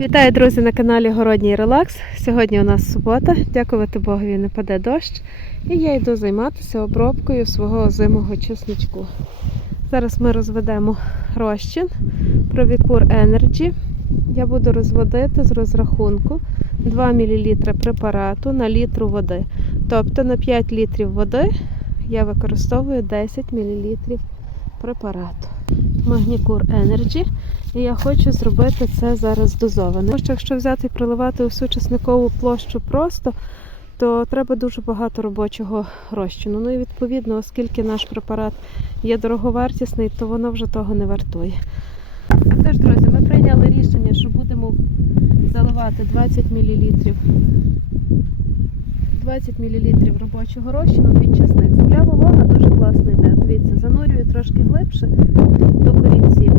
Вітаю, друзі, на каналі Городній Релакс. Сьогодні у нас субота. Дякувати Богові, не паде дощ. І я йду займатися обробкою свого озимого чесничку. Зараз ми розведемо розчин Provicur Energy. Я буду розводити з розрахунку 2 мл препарату на літру води. Тобто на 5 літрів води я використовую 10 мл препарату. Магнікур Energy. І я хочу зробити це зараз дозовано. Тому що якщо взяти і проливати усю чесникову площу просто, то треба дуже багато робочого розчину. Ну і відповідно, оскільки наш препарат є дороговартісний, то воно вже того не вартує. Тож, друзі, ми прийняли рішення, що будемо заливати 20 мл 20 мл робочого розчину під чесник. Земля волога дуже класно йде. Дивіться, трошки глибше до корінців.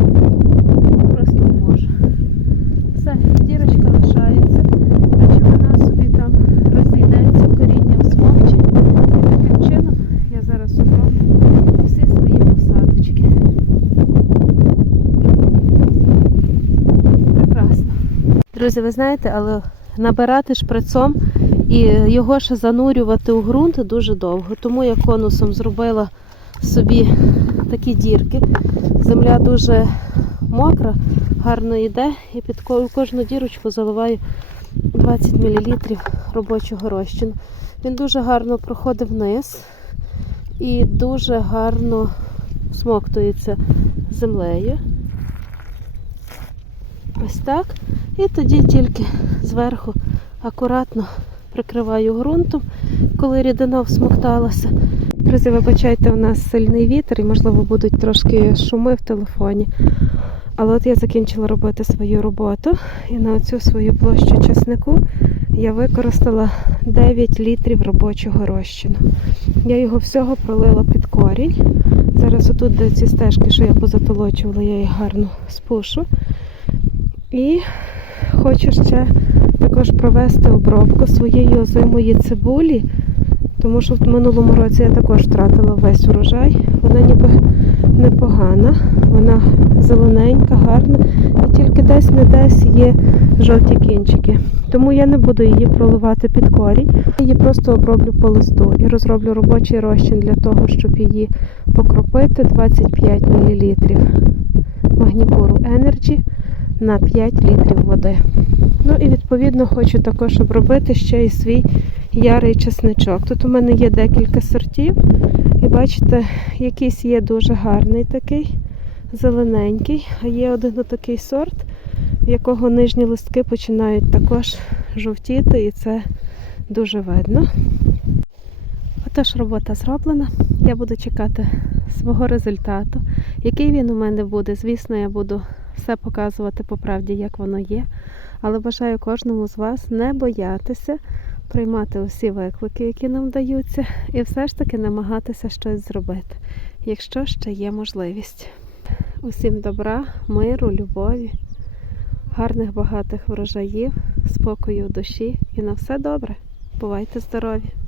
Просто можу. Все, дірочка лишається. Речовина собі там розійдеться, коріння всмокче. Таким чином я зараз оброблю всі свої посадочки. Прекрасно. Друзі, ви знаєте, але набирати шприцом і його ще занурювати у ґрунт дуже довго. Тому я конусом зробила собі такі дірки. Земля дуже мокра, гарно йде, і під кожну дірочку заливаю 20 мл робочого розчину. Він дуже гарно проходить вниз і дуже гарно смоктується землею. Ось так. І тоді тільки зверху акуратно прикриваю ґрунтом, коли рідина всмокталася. Друзі, вибачайте, у нас сильний вітер і, можливо, будуть трошки шуми в телефоні. Але от я закінчила робити свою роботу і на цю свою площу часнику я використала 9 літрів робочого розчину. Я його всього пролила під корінь. Зараз отут, де ці стежки, що я позатолочувала, я їх гарно спушу. І хочу ще також провести обробку своєї озимої цибулі, тому що в минулому році я також втратила весь урожай. Вона ніби непогана, вона зелененька, гарна, і тільки десь не десь є жовті кінчики. Тому я не буду її проливати під корінь. Я її просто оброблю по листу і розроблю робочий розчин для того, щоб її покропити 25 мл магнікуру Energy на 5 літрів води. Ну і відповідно хочу також обробити ще і свій ярий чесничок. Тут у мене є декілька сортів. І бачите, якийсь є дуже гарний такий, зелененький, а є один такий сорт, в якого нижні листки починають також жовтіти, і це дуже видно. Отож, робота зроблена. Я буду чекати свого результату. Який він у мене буде, звісно, я буду все показувати по правді, як воно є. Але бажаю кожному з вас не боятися приймати усі виклики, які нам даються, і все ж таки намагатися щось зробити, якщо ще є можливість. Усім добра, миру, любові, гарних багатих врожаїв, спокою в душі і на все добре. Бувайте здорові!